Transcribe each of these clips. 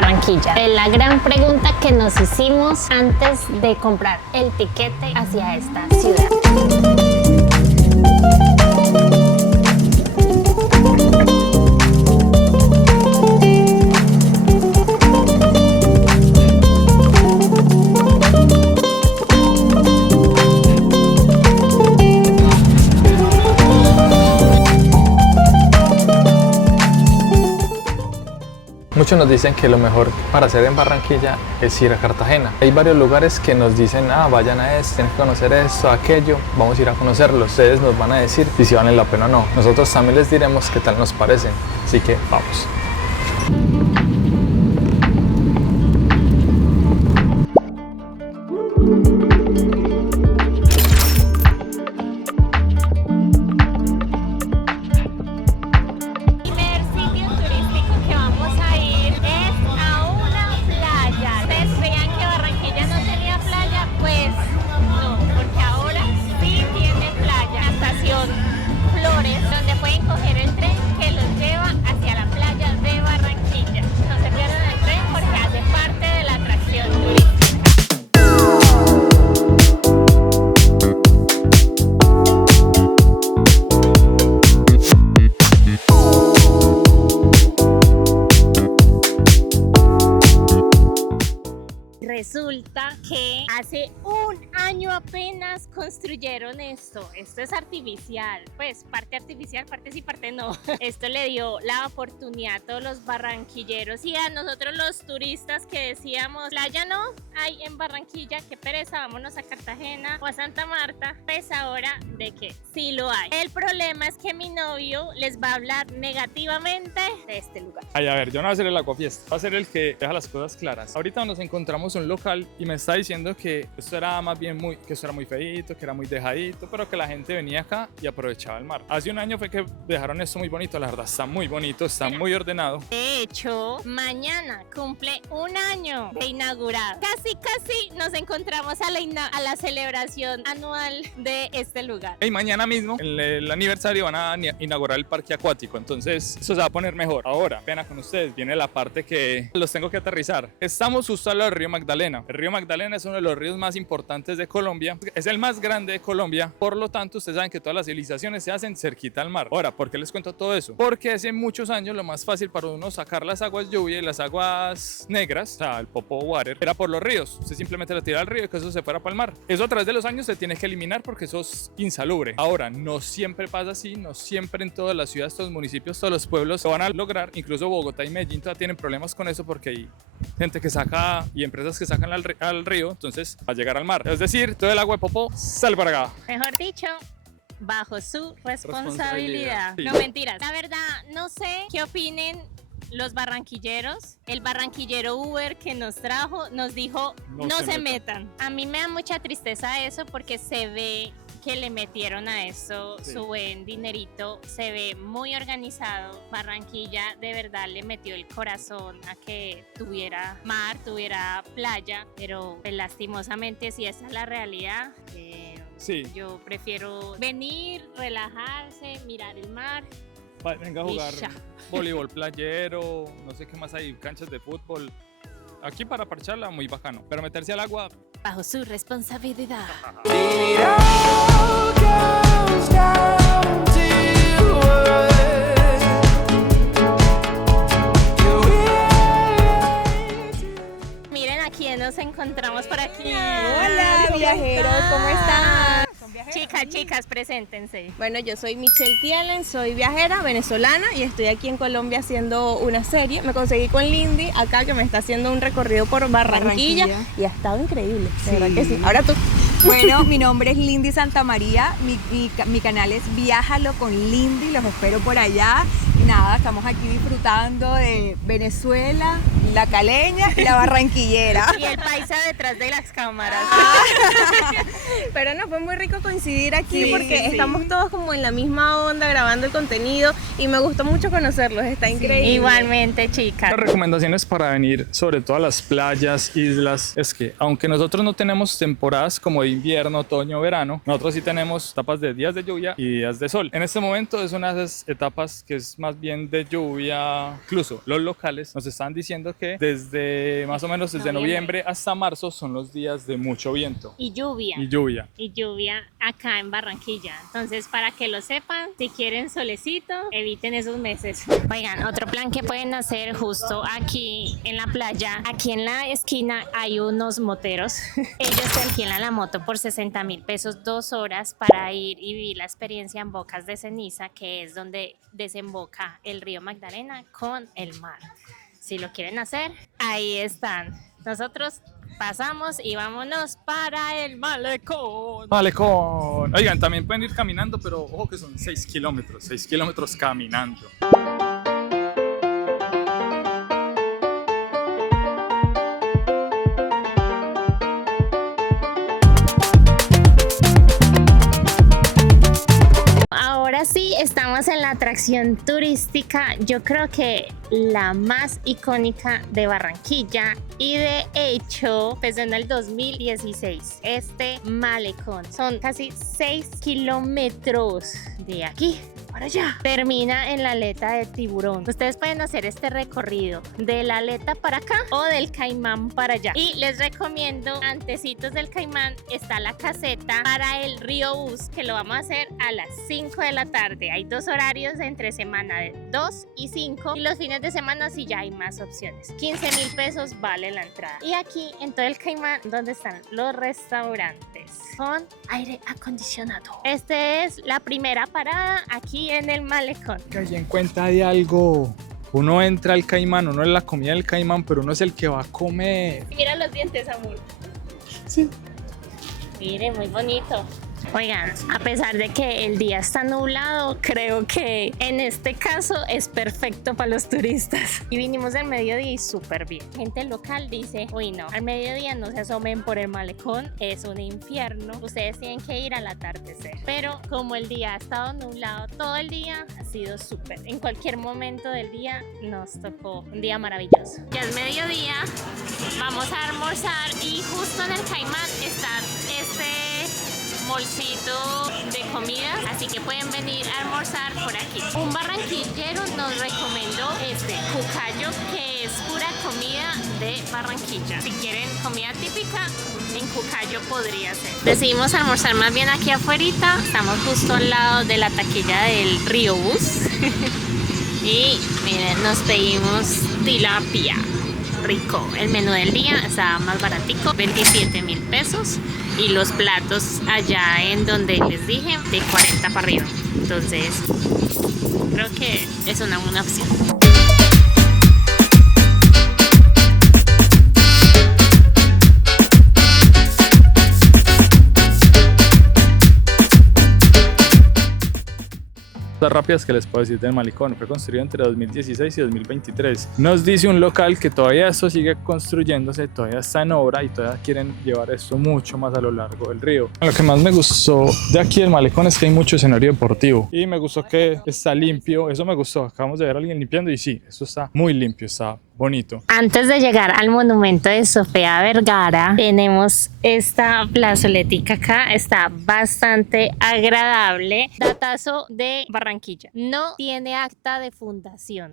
Barranquilla. Es la gran pregunta que nos hicimos antes de comprar el tiquete hacia esta ciudad. Muchos nos dicen que lo mejor para hacer en Barranquilla es ir a Cartagena. Hay varios lugares que nos dicen, vayan a esto, tienen que conocer esto, aquello, vamos a ir a conocerlos. Ustedes nos van a decir si valen la pena o no. Nosotros también les diremos qué tal nos parecen. Así que vamos. Resulta que hace un año apenas construyeron esto. Esto es artificial, pues parte artificial, parte sí, parte no. Esto le dio la oportunidad a todos los barranquilleros y a nosotros los turistas que decíamos, playa no hay en Barranquilla, qué pereza, vámonos a Cartagena o a Santa Marta. Pues ahora de que sí lo hay. El problema es que mi novio les va a hablar negativamente de este lugar. Ay, a ver, yo no voy a hacer el aguafiesta, va a ser el que deja las cosas claras. Ahorita nos encontramos un local y me está diciendo que esto era más bien que esto era muy feíto, que era muy dejadito, pero que la gente venía acá y aprovechaba el mar. Hace un año fue que dejaron esto muy bonito, la verdad está muy bonito, está muy ordenado. De hecho, mañana cumple un año de inaugurado. Casi nos encontramos a la celebración anual de este lugar. Y mañana mismo, en el aniversario, van a inaugurar el parque acuático, entonces eso se va a poner mejor. Ahora, pena con ustedes, viene la parte que los tengo que aterrizar. Estamos justo al lado del río Magdalena. El río Magdalena es uno de los ríos más importantes de Colombia, es el más grande de Colombia, por lo tanto ustedes saben que todas las civilizaciones se hacen cerquita al mar. Ahora, ¿por qué les cuento todo eso? Porque hace muchos años lo más fácil para uno sacar las aguas lluvia y las aguas negras, o sea, el popo water, era por los ríos. Usted simplemente le tira al río y que eso se fuera para el mar. Eso a través de los años se tiene que eliminar porque eso es insalubre. Ahora, no siempre pasa así, no siempre en todas las ciudades, todos los municipios, todos los pueblos lo van a lograr. Incluso Bogotá y Medellín todavía tienen problemas con eso porque hay gente que saca y empresas que sacan al río, entonces a llegar al mar. Es decir, todo el agua de popó sale para acá. Mejor dicho, bajo su responsabilidad. Sí. No, mentiras. La verdad, no sé qué opinen los barranquilleros. El barranquillero Uber que nos trajo nos dijo, no se metan. A mí me da mucha tristeza eso porque se ve que le metieron a eso su buen dinerito, se ve muy organizado. Barranquilla de verdad le metió el corazón a que tuviera mar, tuviera playa, pero pues, lastimosamente si esa es la realidad, yo prefiero venir, relajarse, mirar el mar. Venga a jugar voleibol playero, no sé qué más hay, canchas de fútbol. Aquí para parcharla muy bacano, pero meterse al agua bajo su responsabilidad. Miren a quién nos encontramos por aquí. Hola viajeros, ¿cómo están? Chicas, preséntense. Bueno, yo soy Michelle Tielen, soy viajera venezolana y estoy aquí en Colombia haciendo una serie. Me conseguí con Lindy acá que me está haciendo un recorrido por Barranquilla. Y ha estado increíble, de verdad que sí. Ahora tú. Bueno, mi nombre es Lindy Santamaría, mi canal es Viájalo con Lindy, los espero por allá. Y nada, estamos aquí disfrutando de Venezuela, la caleña y la barranquillera. Y el paisa detrás de las cámaras. Pero no, fue muy rico coincidir aquí porque estamos todos como en la misma onda grabando el contenido y me gustó mucho conocerlos, está increíble. Igualmente, chicas. Las recomendaciones para venir, sobre todo a las playas, islas, es que aunque nosotros no tenemos temporadas como de invierno, otoño, verano, nosotros sí tenemos etapas de días de lluvia y días de sol. En este momento es una de esas etapas que es más más bien de lluvia. Incluso los locales nos están diciendo que desde más o menos desde noviembre hasta marzo son los días de mucho viento Y lluvia. y lluvia. Y lluvia acá en Barranquilla. Entonces, para que lo sepan, si quieren solecito, eviten esos meses. Oigan, otro plan que pueden hacer justo aquí en la playa, aquí en la esquina hay unos moteros. Ellos te alquilan la moto por 60.000 pesos 2 horas para ir y vivir la experiencia en Bocas de Ceniza, que es donde desemboca el río Magdalena con el mar. Si lo quieren hacer, ahí están. Nosotros pasamos y vámonos para el malecón. Malecón. Oigan, también pueden ir caminando, pero ojo que son 6 kilómetros caminando. Ahora sí, estamos en la atracción turística, yo creo que la más icónica de Barranquilla y de hecho empezó en el 2016, este malecón. Son casi 6 kilómetros de aquí para allá. Termina en la aleta de Tiburón. Ustedes pueden hacer este recorrido de la aleta para acá o del Caimán para allá. Y les recomiendo, antecitos del Caimán está la caseta para el Río Bus, que lo vamos a hacer a las 5 de la tarde. Hay 2 horarios entre semana de 2 y 5 y los fines de semana sí ya hay más opciones. 15.000 pesos vale la entrada. Y aquí en todo el Caimán, donde están los restaurantes con aire acondicionado. Esta es la primera parada aquí en el malecón. Caí en cuenta de algo. Uno entra al Caimán, uno es la comida del Caimán, pero uno es el que va a comer. Mira los dientes, amor. Sí. Mire, muy bonito. Oigan, a pesar de que el día está nublado, creo que en este caso es perfecto para los turistas. Y vinimos al mediodía y súper bien. Gente local dice, uy no, al mediodía no se asomen por el malecón, es un infierno. Ustedes tienen que ir al atardecer. Pero como el día ha estado nublado todo el día, ha sido súper. En cualquier momento del día nos tocó un día maravilloso. Ya es mediodía, vamos a almorzar y justo en el Caimán está este molcito de comidas, así que pueden venir a almorzar por aquí. Un barranquillero nos recomendó este cucayo, que es pura comida de Barranquilla. Si quieren comida típica, en Cucayo podría ser. Decidimos almorzar más bien aquí afuera. Estamos justo al lado de la taquilla del Río Bus. Y miren, nos pedimos tilapia. Rico. El menú del día está más baratico, 27.000 pesos. Y los platos allá en donde les dije, de 40 para arriba. Entonces, creo que es una buena opción. Cosas rápidas que les puedo decir del malecón. Fue construido entre 2016 y 2023. Nos dice un local que todavía esto sigue construyéndose, todavía está en obra y todavía quieren llevar esto mucho más a lo largo del río. Lo que más me gustó de aquí del malecón es que hay mucho escenario deportivo y me gustó que está limpio. Eso me gustó. Acabamos de ver a alguien limpiando y sí, esto está muy limpio, está bonito. Antes de llegar al monumento de Sofía Vergara, tenemos esta plazoletica acá, está bastante agradable. Datazo de Barranquilla, no tiene acta de fundación.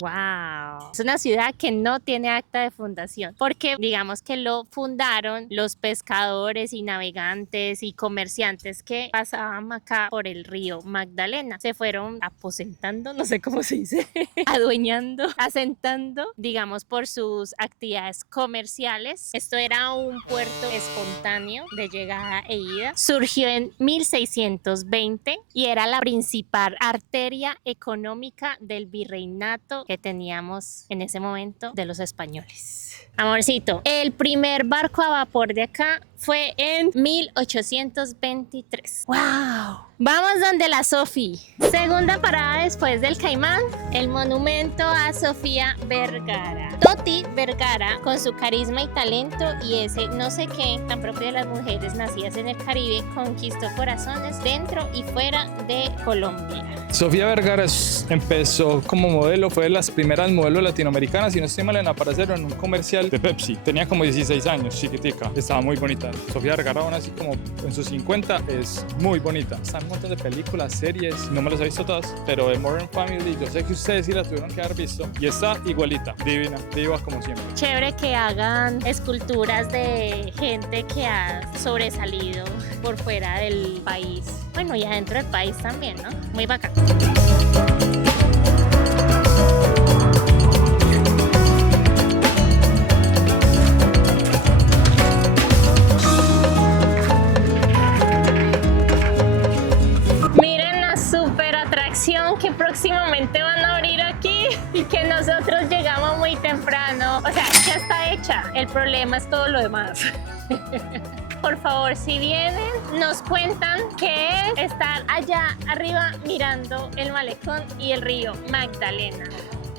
Wow, es una ciudad que no tiene acta de fundación porque digamos que lo fundaron los pescadores y navegantes y comerciantes que pasaban acá por el río Magdalena. Se fueron aposentando, no sé cómo se dice, adueñando, asentando, digamos, por sus actividades comerciales. Esto era un puerto espontáneo de llegada e ida. Surgió en 1620 y era la principal arteria económica del virreinato que teníamos en ese momento de los españoles. Amorcito, el primer barco a vapor de acá fue en 1823. ¡Wow! Vamos donde la Sofi. Segunda parada después del Caimán, el monumento a Sofía Vergara. Toti Vergara, con su carisma y talento y ese no sé qué tan propio de las mujeres nacidas en el Caribe, conquistó corazones dentro y fuera de Colombia. Sofía Vergara empezó como modelo, fue de las primeras modelos latinoamericanas, y no estoy mal en aparecer en un comercial de Pepsi. Tenía como 16 años, chiquitica, estaba muy bonita. Sofía Vergara, aún así como en sus 50, es muy bonita, está un montón de películas, series, no me las he visto todas, pero de Modern Family yo sé que ustedes sí la tuvieron que haber visto y está igualita, divina, viva como siempre. Chévere que hagan esculturas de gente que ha sobresalido por fuera del país. Bueno, y adentro del país también, ¿no? Muy bacán. Miren la super atracción que próximamente van a abrir aquí y que nosotros llegamos muy temprano. O sea, ya está hecha. El problema es todo lo demás. Por favor, si vienen, nos cuentan qué es estar allá arriba mirando el malecón y el río Magdalena.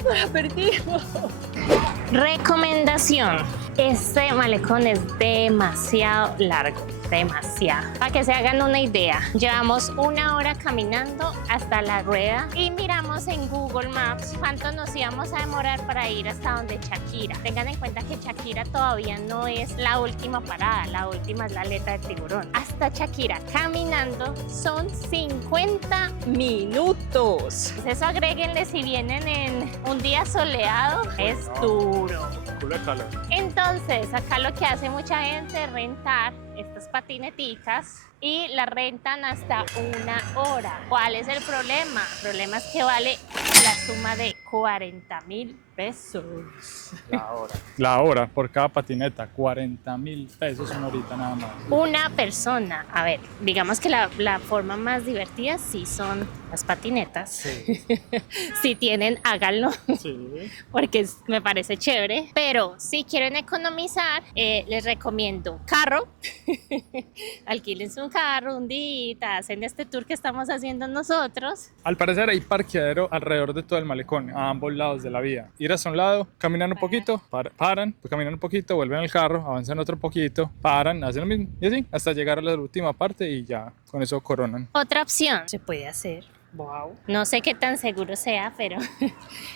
¡La perdimos! Recomendación. Este malecón es demasiado largo. Demasiado. Para que se hagan una idea, llevamos 1 hora caminando hasta la rueda y miramos en Google Maps cuánto nos íbamos a demorar para ir hasta donde Shakira. Tengan en cuenta que Shakira todavía no es la última parada, la última es la aleta del tiburón. Hasta Shakira caminando son 50 minutos. Eso agréguenle si vienen en un día soleado, es duro. Culo de calor. Entonces, acá lo que hace mucha gente es rentar estas patineticas y la rentan hasta 1 hora. ¿Cuál es el problema? El problema es que vale la suma de 40.000 pesos. La hora por cada patineta, 40.000 pesos una horita nada más. Una persona. A ver, digamos que la forma más divertida sí son las patinetas. Sí. Si tienen, háganlo. Sí. Porque me parece chévere, pero si quieren economizar, les recomiendo carro. Alquílense un carro un día, hacen este tour que estamos haciendo nosotros. Al parecer hay parqueadero alrededor de todo el malecón, a ambos lados de la vía. Ir hacia un lado, caminan un poquito, paran, pues caminan un poquito, vuelven al carro, avanzan otro poquito, paran, hacen lo mismo y así hasta llegar a la última parte y ya con eso coronan. Otra opción se puede hacer. Wow. No sé qué tan seguro sea, pero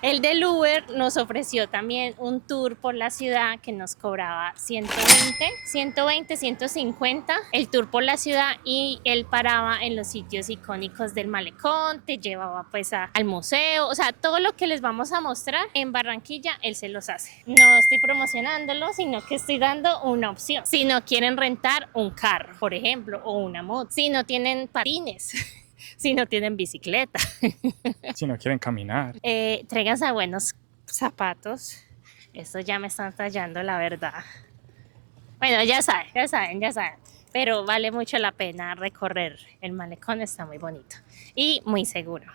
el del Uber nos ofreció también un tour por la ciudad que nos cobraba 150 el tour por la ciudad y él paraba en los sitios icónicos del malecón, te llevaba pues al museo, o sea, todo lo que les vamos a mostrar en Barranquilla, él se los hace. No estoy promocionándolo, sino que estoy dando una opción. Si no quieren rentar un carro, por ejemplo, o una moto, si no tienen patines, si no tienen bicicleta, si no quieren caminar, tráiganse buenos zapatos. Estos ya me están tallando, la verdad. Bueno, ya saben, pero vale mucho la pena recorrer el malecón, está muy bonito y muy seguro.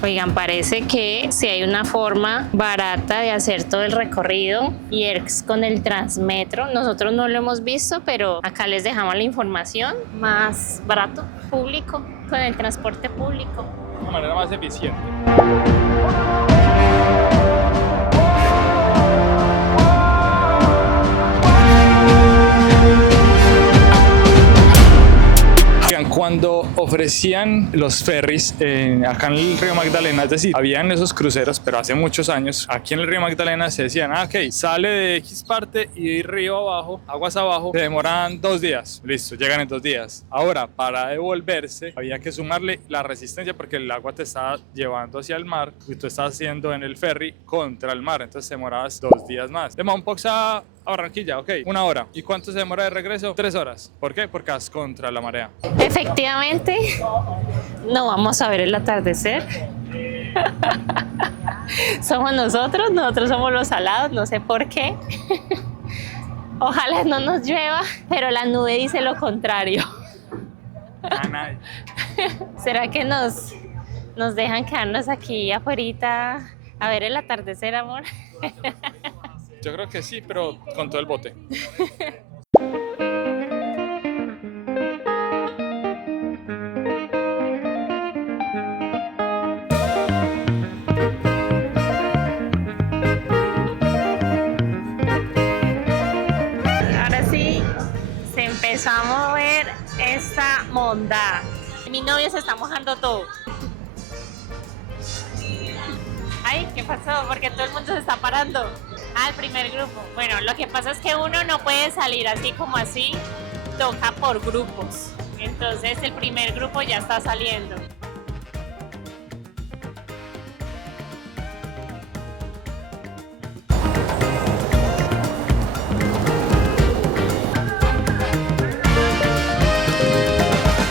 Oigan, parece que si hay una forma barata de hacer todo el recorrido y es con el Transmetro. Nosotros no lo hemos visto, pero acá les dejamos la información. Más barato, público, con el transporte público. de una manera más eficiente. Cuando ofrecían los ferries acá en el río Magdalena, es decir, habían esos cruceros, pero hace muchos años, aquí en el río Magdalena se decían, ok, sale de X parte y de río abajo, aguas abajo, se demoran 2 días, listo, llegan en 2 días. Ahora, para devolverse, había que sumarle la resistencia porque el agua te estaba llevando hacia el mar y tú estabas haciendo en el ferry contra el mar, entonces te demorabas 2 días más. De Mompox a Barranquilla, ok, 1 hora. ¿Y cuánto se demora de regreso? 3 horas. ¿Por qué? Porque vas contra la marea. Efectivamente, no vamos a ver el atardecer. Somos nosotros somos los salados, no sé por qué. Ojalá no nos llueva, pero la nube dice lo contrario. ¿Será que nos dejan quedarnos aquí afuera a ver el atardecer, amor? Yo creo que sí, pero con todo el bote. Ahora sí, se empezó a mover esta monda. Mi novio se está mojando todo. Ay, ¿qué pasó? Porque todo el mundo se está parando. Al primer grupo. Bueno, lo que pasa es que uno no puede salir así como así, toca por grupos. Entonces el primer grupo ya está saliendo.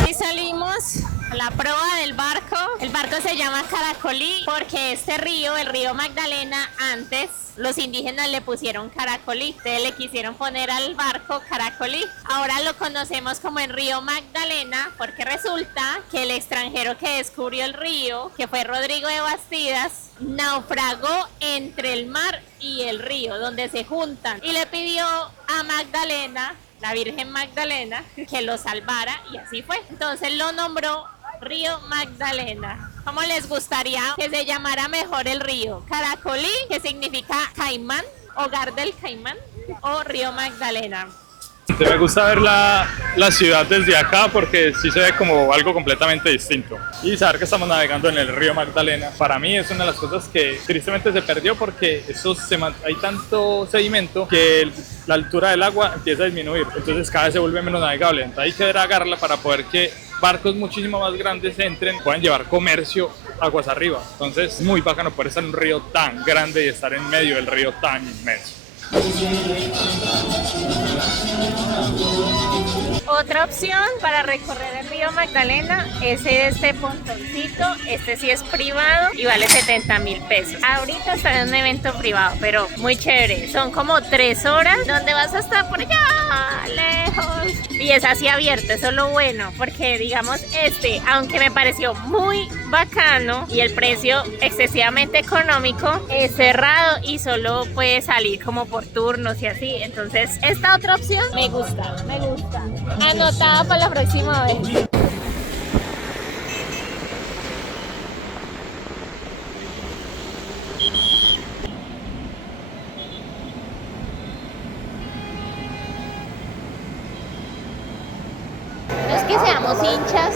Y salimos a la prueba del barco. El barco se llama Caracolí porque este río, el río Magdalena, antes los indígenas le pusieron Caracolí. Entonces le quisieron poner al barco Caracolí. Ahora lo conocemos como el río Magdalena porque resulta que el extranjero que descubrió el río, que fue Rodrigo de Bastidas, naufragó entre el mar y el río, donde se juntan. Y le pidió a Magdalena, la Virgen Magdalena, que lo salvara y así fue. Entonces lo nombró Río Magdalena. ¿Cómo les gustaría que se llamara mejor el río? Caracolí, que significa caimán, hogar del caimán, o Río Magdalena. Me gusta ver la ciudad desde acá porque sí se ve como algo completamente distinto. Y saber que estamos navegando en el río Magdalena, para mí es una de las cosas que tristemente se perdió porque hay tanto sedimento que la altura del agua empieza a disminuir. Entonces cada vez se vuelve menos navegable. Entonces hay que dragarla para poder que barcos muchísimo más grandes entren, puedan llevar comercio aguas arriba. Entonces es muy bacano poder estar en un río tan grande y estar en medio del río tan inmenso. Otra opción para recorrer el río Magdalena es este pontoncito. Este sí es privado y vale 70.000 pesos. Ahorita está en un evento privado, pero muy chévere. Son como 3 horas donde vas a estar por allá lejos. Y es así abierto, eso es lo bueno. Porque digamos aunque me pareció muy bacano y el precio excesivamente económico, es cerrado y solo puede salir como por turnos y así. Entonces esta otra opción me gusta. Anotada para la próxima vez. No es que seamos hinchas,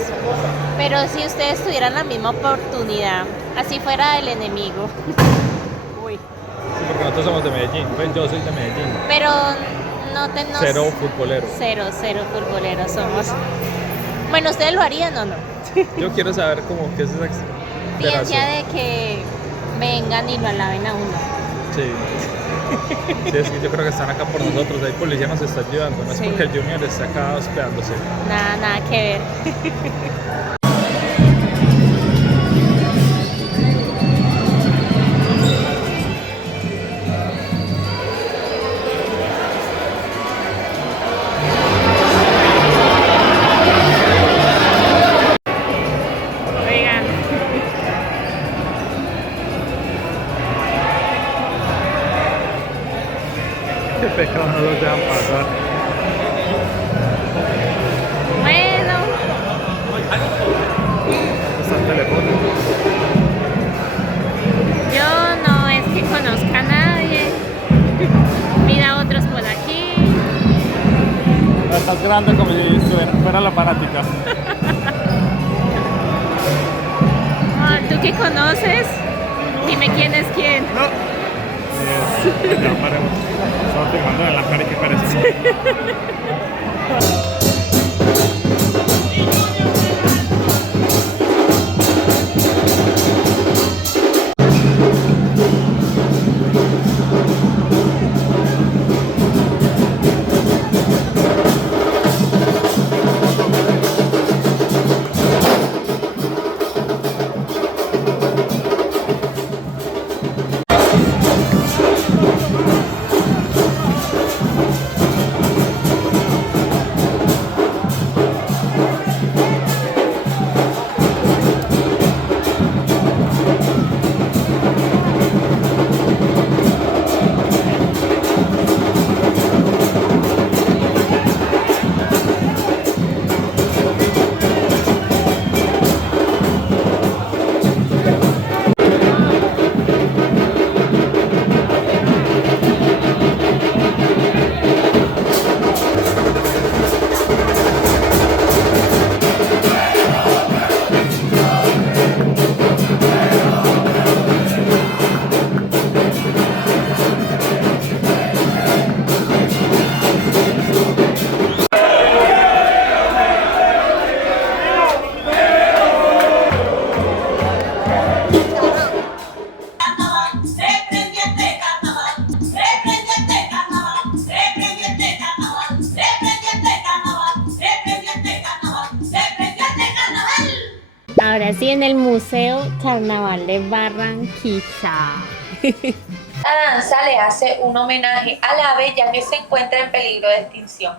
pero si ustedes tuvieran la misma oportunidad, así fuera del enemigo. Uy. Sí, porque nosotros somos de Medellín, pues yo soy de Medellín. Pero Cero futbolero. Cero futboleros somos. Bueno, ¿ustedes lo harían o no? Yo quiero saber cómo que es esa Experiencia de que vengan y lo alaben a uno. Sí. Sí, es que yo creo que están acá por nosotros, ahí policía nos está ayudando, no es Sí. porque el Junior está acá hospedándose. Nada que ver. Oigan. Qué pecado, no los dejan pasar. Bueno, Están telefónicos. yo no es que conozca a nadie. Mira otros por aquí. Estás grande como si fuera la fanática. Ah, ¿tú qué conoces? Dime quién es quién. Ya paremos. Estaba filmando en la cara y que parece. Ahora sí, en el Museo Carnaval de Barranquilla. La danza le hace un homenaje al ave ya que se encuentra en peligro de extinción.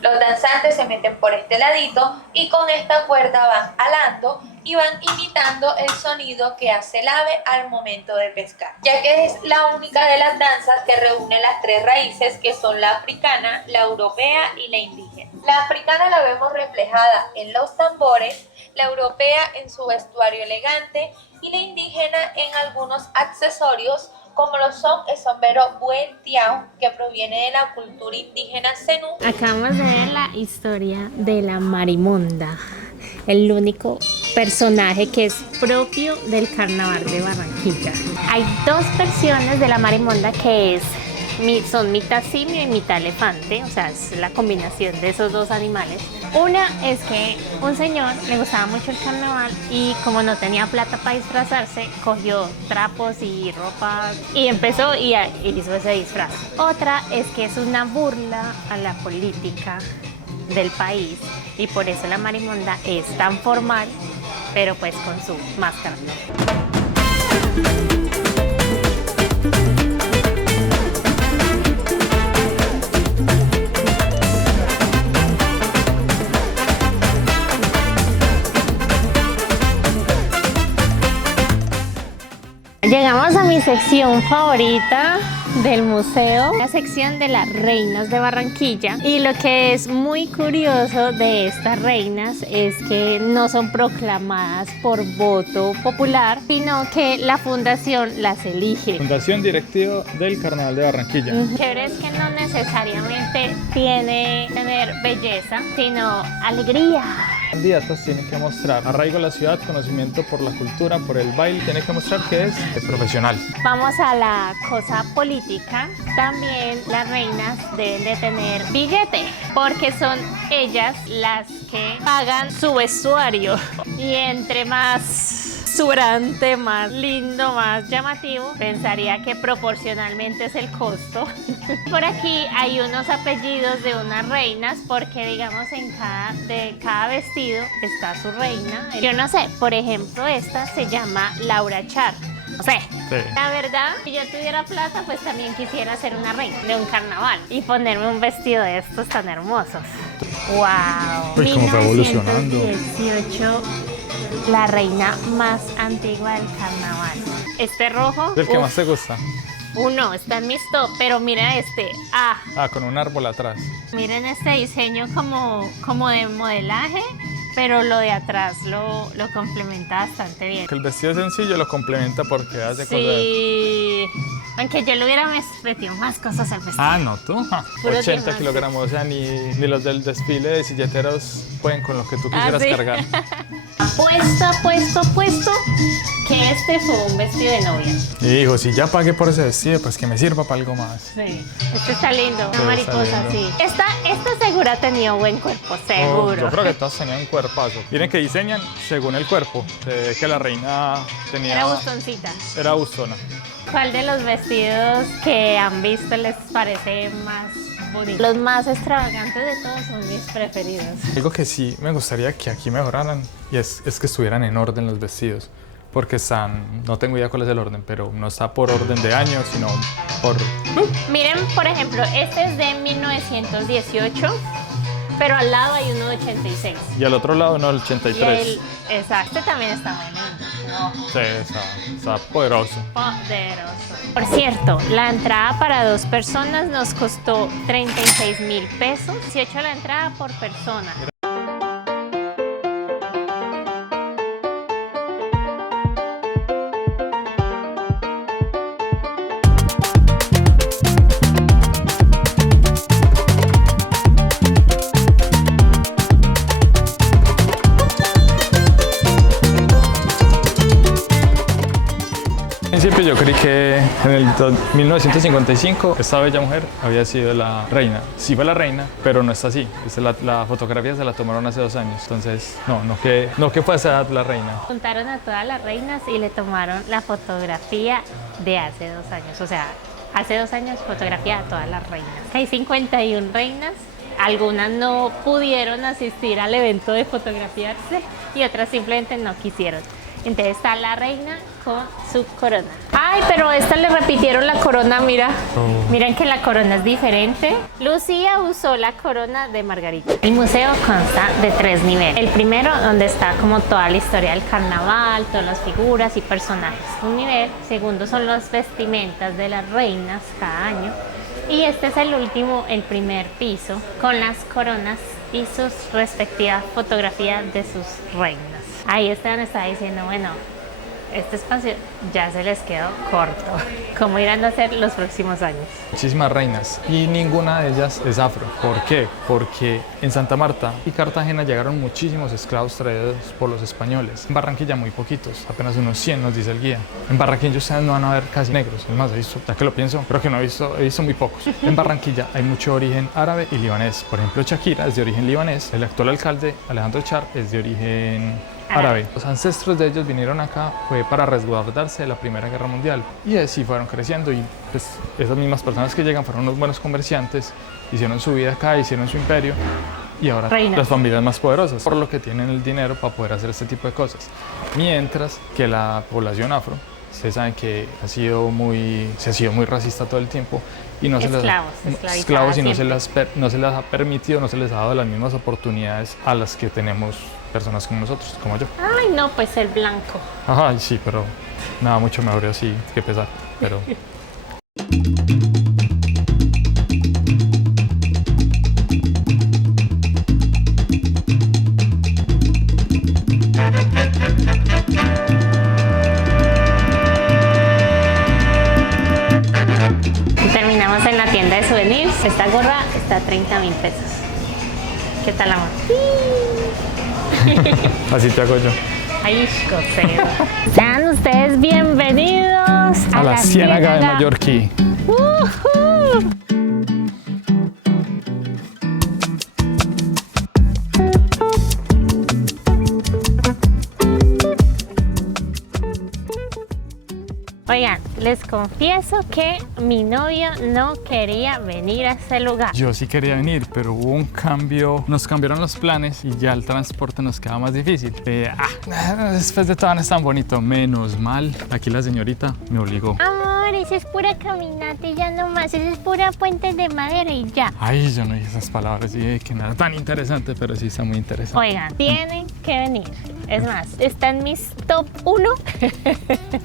Los danzantes se meten por este ladito y con esta cuerda van alando y van imitando el sonido que hace el ave al momento de pescar, ya que es la única de las danzas que reúne las tres raíces que son la africana, la europea y la indígena. La africana la vemos reflejada en los tambores, la europea en su vestuario elegante y la indígena en algunos accesorios como lo son el sombrero buentiao, que proviene de la cultura indígena zenú. Acabamos de ver la historia de la marimonda, el único personaje que es propio del carnaval de Barranquilla. Hay dos versiones de la marimonda que son mitad simio y mitad elefante, o sea, es la combinación de esos dos animales. Una es que un señor le gustaba mucho el carnaval y como no tenía plata para disfrazarse, cogió trapos y ropa y empezó y hizo ese disfraz. Otra es que es una burla a la política del país y por eso la marimonda es tan formal, pero pues con su máscara. Llegamos a mi sección favorita del museo, la sección de las reinas de Barranquilla. Y lo que es muy curioso de estas reinas es que no son proclamadas por voto popular, sino que la fundación las elige. Fundación Directiva del Carnaval de Barranquilla. Chévere es que no necesariamente tiene que tener belleza, sino alegría. Candidatas tienen que mostrar arraigo a la ciudad, conocimiento por la cultura, por el baile, tienen que mostrar que es profesional. Vamos a la cosa política. También las reinas deben de tener billete, porque son ellas las que pagan su vestuario. Y entre más exuberante, más lindo, más llamativo, pensaría que proporcionalmente es el costo. Por aquí hay unos apellidos de unas reinas porque digamos de cada vestido está su reina. Yo no sé, por ejemplo esta se llama Laura Char. No sé, sí. La verdad, si yo tuviera plata, pues también quisiera ser una reina de un carnaval y ponerme un vestido de estos tan hermosos. ¡Wow! Uy, cómo fue evolucionando. 1918, la reina más antigua del carnaval. Este rojo. ¿El que más te gusta? Uno, está en mis top, pero mira este. Con un árbol atrás. Miren este diseño como de modelaje, pero lo de atrás lo complementa bastante bien. Que el vestido es sencillo, lo complementa porque hace cosas. Sí, aunque yo le hubiera metido más cosas al vestido. No, tú. Puro 80 diamante. kilogramos, o sea, ni los del desfile de silleteros pueden con lo que tú quisieras ¿Sí? cargar. Apuesto que este fue un vestido de novia. Hijo, si ya pagué por ese vestido, pues que me sirva para algo más. Sí, este está lindo, una Sí, mariposa está así. Esta seguro ha tenido buen cuerpo, seguro. Yo creo que todas tenían un cuerpazo. Miren que diseñan según el cuerpo. Se ve que la reina tenía... Era bustoncita. Era bustona. ¿Cuál de los vestidos que han visto les parece más bonito? Los más extravagantes de todos son mis preferidos. Algo que sí me gustaría que aquí mejoraran y es que estuvieran en orden los vestidos. Porque no tengo idea cuál es el orden, pero no está por orden de año, sino por... Miren, por ejemplo, este es de 1918, pero al lado hay uno de 86. Y al otro lado, no, el Y 83. exacto, este también está bueno. Sí, está poderoso. Poderoso. Por cierto, la entrada para 2 personas nos costó 36.000 pesos, 18 la entrada por persona. Al principio yo creí que en el 1955 esta bella mujer había sido la reina. Sí fue la reina, pero no está así. La fotografía se la tomaron hace 2 años. Entonces, no que fue a esa edad la reina. Juntaron a todas las reinas y le tomaron la fotografía de hace 2 años. O sea, hace 2 años fotografía a todas las reinas. Hay 51 reinas Algunas no pudieron asistir al evento de fotografiarse y otras simplemente no quisieron. Entonces está la reina con su corona. Ay, pero esta le repitieron la corona, mira. Miren que la corona es diferente. Lucía usó la corona de Margarita. El museo consta de 3 niveles. El primero, donde está como toda la historia del carnaval, todas las figuras y personajes. Un nivel. Segundo, son las vestimentas de las reinas cada año. Y este es el último, el primer piso, con las coronas y sus respectivas fotografías de sus reinas. Ahí Esteban está diciendo, bueno, este espacio ya se les quedó corto. ¿Cómo irán a ser los próximos años? Muchísimas reinas y ninguna de ellas es afro. ¿Por qué? Porque en Santa Marta y Cartagena llegaron muchísimos esclavos traídos por los españoles. En Barranquilla muy poquitos, apenas unos 100 nos dice el guía. En Barranquilla ustedes no van a ver casi negros. Es más, he visto, ya que lo pienso, creo que no he visto muy pocos. En Barranquilla hay mucho origen árabe y libanés. Por ejemplo, Shakira es de origen libanés. El actual alcalde, Alejandro Char, es de origen árabe. Los ancestros de ellos vinieron acá fue para resguardarse de la Primera Guerra Mundial y así fueron creciendo y pues esas mismas personas que llegan fueron unos buenos comerciantes, hicieron su vida acá, hicieron su imperio y ahora las familias más poderosas, por lo que tienen el dinero para poder hacer este tipo de cosas. Mientras que la población afro, ustedes saben que se ha sido muy racista todo el tiempo y no esclavos y no se les ha permitido, no se les ha dado las mismas oportunidades a las que tenemos personas como nosotros, como yo. Ay, no, pues el blanco. Ajá, sí, pero nada, mucho mejor así que pesar, pero... Terminamos en la tienda de souvenirs. Esta gorra está a 30.000 pesos. ¿Qué tal, amor? Así te hago yo. Ay, cosero. Sean ustedes bienvenidos a la Ciénaga de Mallorquí. Oigan, les confieso que mi novio no quería venir a este lugar. Yo sí quería venir, pero hubo un cambio, nos cambiaron los planes y ya el transporte nos queda más difícil. Después de todo no es tan bonito, menos mal. Aquí la señorita me obligó. Amor, eso es pura caminata y ya nomás, eso es pura puente de madera y ya. Ay, yo no dije esas palabras y dije que nada tan interesante, pero sí está muy interesante. Oigan, tienen que venir. Es más, está en mis top 1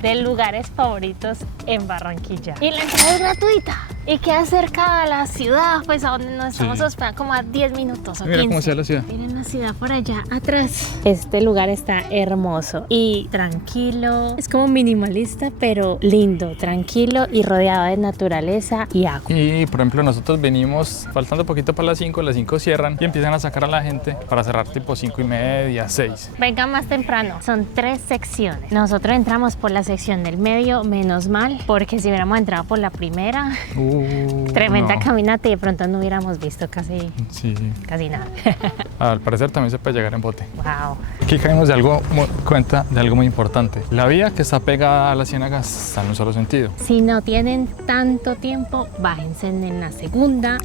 de lugares favoritos en Barranquilla. Y la entrada es gratuita. Y queda cerca a la ciudad, pues a donde nos estamos hospedando, como a 10 minutos o 15. Mira cómo se ve la ciudad. Miren la ciudad por allá atrás. Este lugar está hermoso y tranquilo. Es como minimalista, pero lindo, tranquilo y rodeado de naturaleza y agua. Y por ejemplo, nosotros venimos faltando poquito para las 5 cierran y empiezan a sacar a la gente para cerrar tipo 5:30, 6. Venga más temprano. Son 3 secciones. Nosotros entramos por la sección del medio, menos mal, porque si hubiéramos entrado por la primera, tremenda caminata y de pronto no hubiéramos visto casi nada. Al parecer también se puede llegar en bote. Wow. Aquí caímos de cuenta de algo muy importante. La vía que está pegada a la ciénaga está en un solo sentido. Si no tienen tanto tiempo, bájense en la segunda.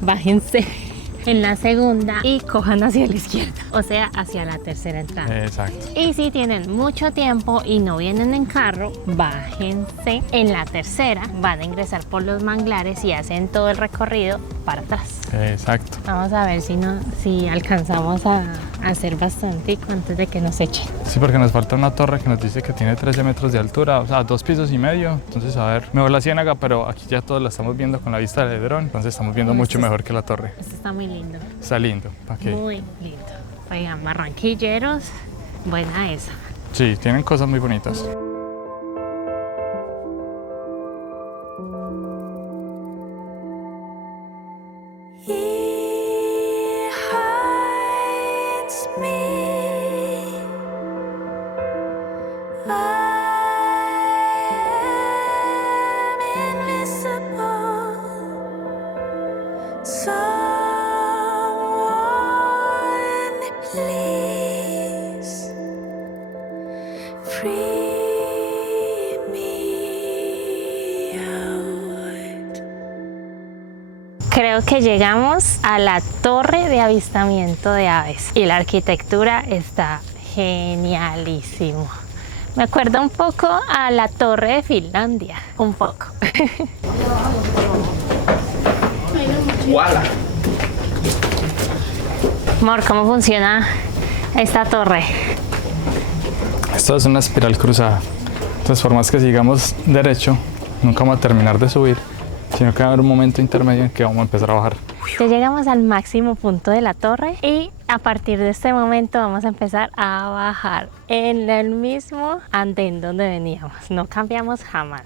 Bájense en la segunda y cojan hacia la izquierda, o sea, hacia la tercera entrada. Exacto. Y si tienen mucho tiempo y no vienen en carro, bájense en la tercera, van a ingresar por los manglares y hacen todo el recorrido para atrás. Exacto. Vamos a ver si alcanzamos a hacer bastante antes de que nos echen. Sí, porque nos falta una torre que nos dice que tiene 13 metros de altura, o sea, 2,5 pisos. Entonces, a ver, mejor la ciénaga, pero aquí ya todos la estamos viendo con la vista del dron, entonces estamos viendo mucho mejor que la torre. Esto está muy lindo. Está lindo, ¿para qué? Muy lindo. Oigan, barranquilleros, buena esa. Sí, tienen cosas muy bonitas. Creo que llegamos a la torre de avistamiento de aves y la arquitectura está genialísimo. Me acuerda un poco a la torre de Finlandia, un poco. Amor, ¿cómo funciona esta torre? Esto es una espiral cruzada. Entonces, por más que sigamos derecho, nunca vamos a terminar de subir, sino que va a haber un momento intermedio en que vamos a empezar a bajar. Ya llegamos al máximo punto de la torre y a partir de este momento vamos a empezar a bajar en el mismo andén donde veníamos. No cambiamos jamás.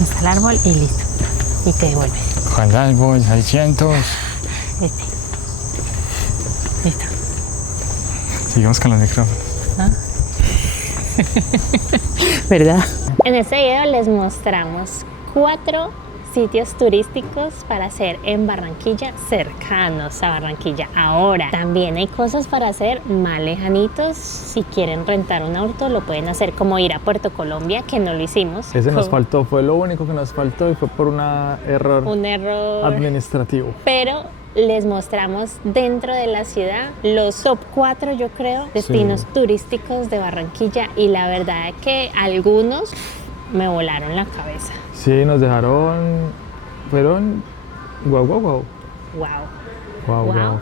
Está el árbol y listo. Y te devuelves. Con el árbol, 600. Listo. Listo. Sigamos con los micrófonos. ¿Verdad? En este video les mostramos 4 sitios turísticos para hacer en Barranquilla, cercanos a Barranquilla. Ahora, también hay cosas para hacer más lejanitos. Si quieren rentar un auto, lo pueden hacer, como ir a Puerto Colombia, que no lo hicimos. Ese nos faltó, fue lo único que nos faltó y fue por un error administrativo. Pero les mostramos dentro de la ciudad los top 4, yo creo, destinos turísticos de Barranquilla, y la verdad es que algunos me volaron la cabeza. Sí, nos dejaron, fueron guau. Wow. Oigan.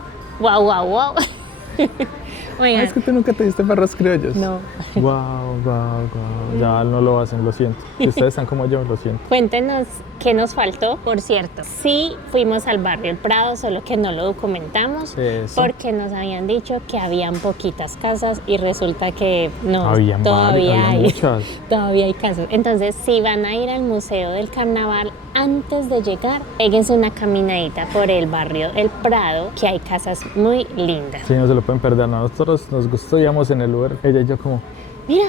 Oigan, Es que tú nunca te diste perros criollos. no. Guau. Ya no lo hacen, lo siento. Si ustedes están como yo, lo siento. Cuéntenos qué nos faltó. Por cierto, sí fuimos al barrio El Prado, solo que no lo documentamos. Eso. Porque nos habían dicho que habían poquitas casas y resulta que no, Había muchas. todavía hay casas. Entonces, si van a ir al Museo del Carnaval, antes de llegar, péguense una caminadita por el barrio El Prado, que hay casas muy lindas. Sí, no se lo pueden perder. Nosotros nos gustó, íbamos en el Uber, ella y yo como, Mira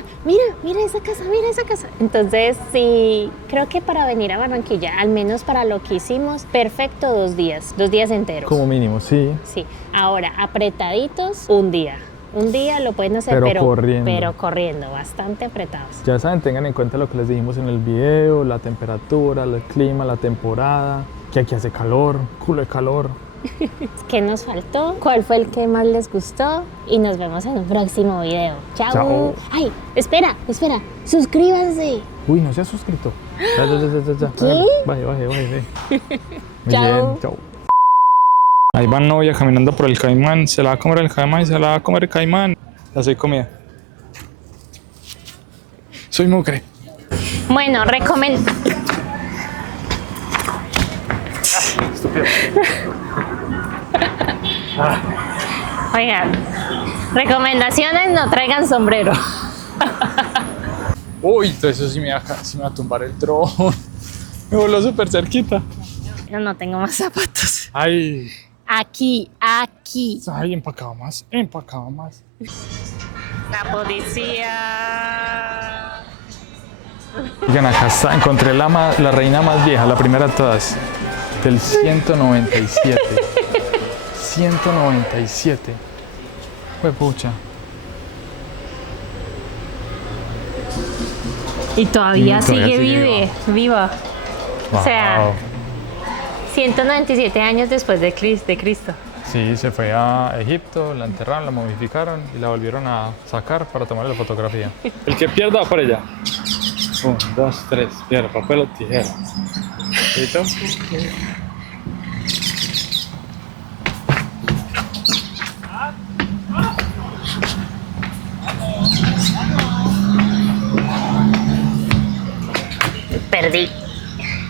esa casa, mira esa casa. Entonces, sí, creo que para venir a Barranquilla, al menos para lo que hicimos, perfecto 2 días enteros. como mínimo, sí. Sí, ahora apretaditos, un día lo pueden hacer, pero corriendo, bastante apretados. Ya saben, tengan en cuenta lo que les dijimos en el video, la temperatura, el clima, la temporada, que aquí hace calor, culo de calor. ¿Qué nos faltó? ¿Cuál fue el que más les gustó? Y nos vemos en un próximo video. ¡Chao! Chao. ¡Ay! Espera, suscríbanse. Uy, no se ha suscrito. Ya. ¿Qué? Baje. Muy Chao. bien, chao. Ahí va novia caminando por el caimán. Se la va a comer el caimán y se la va a comer el caimán. Ya soy comida. Soy mugre. Bueno, Oigan, recomendaciones: no traigan sombrero. Uy, eso sí me va a tumbar el dron. Me voló súper cerquita. Yo no tengo más zapatos. Ay. Aquí. Ay, empacaba más. La policía. Oigan, acá está, encontré la reina más vieja, la primera de todas, del 197. 197. Fue pucha. Y todavía sigue viva. Wow. O sea, 197 años después de Cristo. Sí, se fue a Egipto, la enterraron, la momificaron y la volvieron a sacar para tomarle la fotografía. El que pierda va para allá. 1, 2, 3. Piedra, papel o tijera. ¿Listo? Perdí.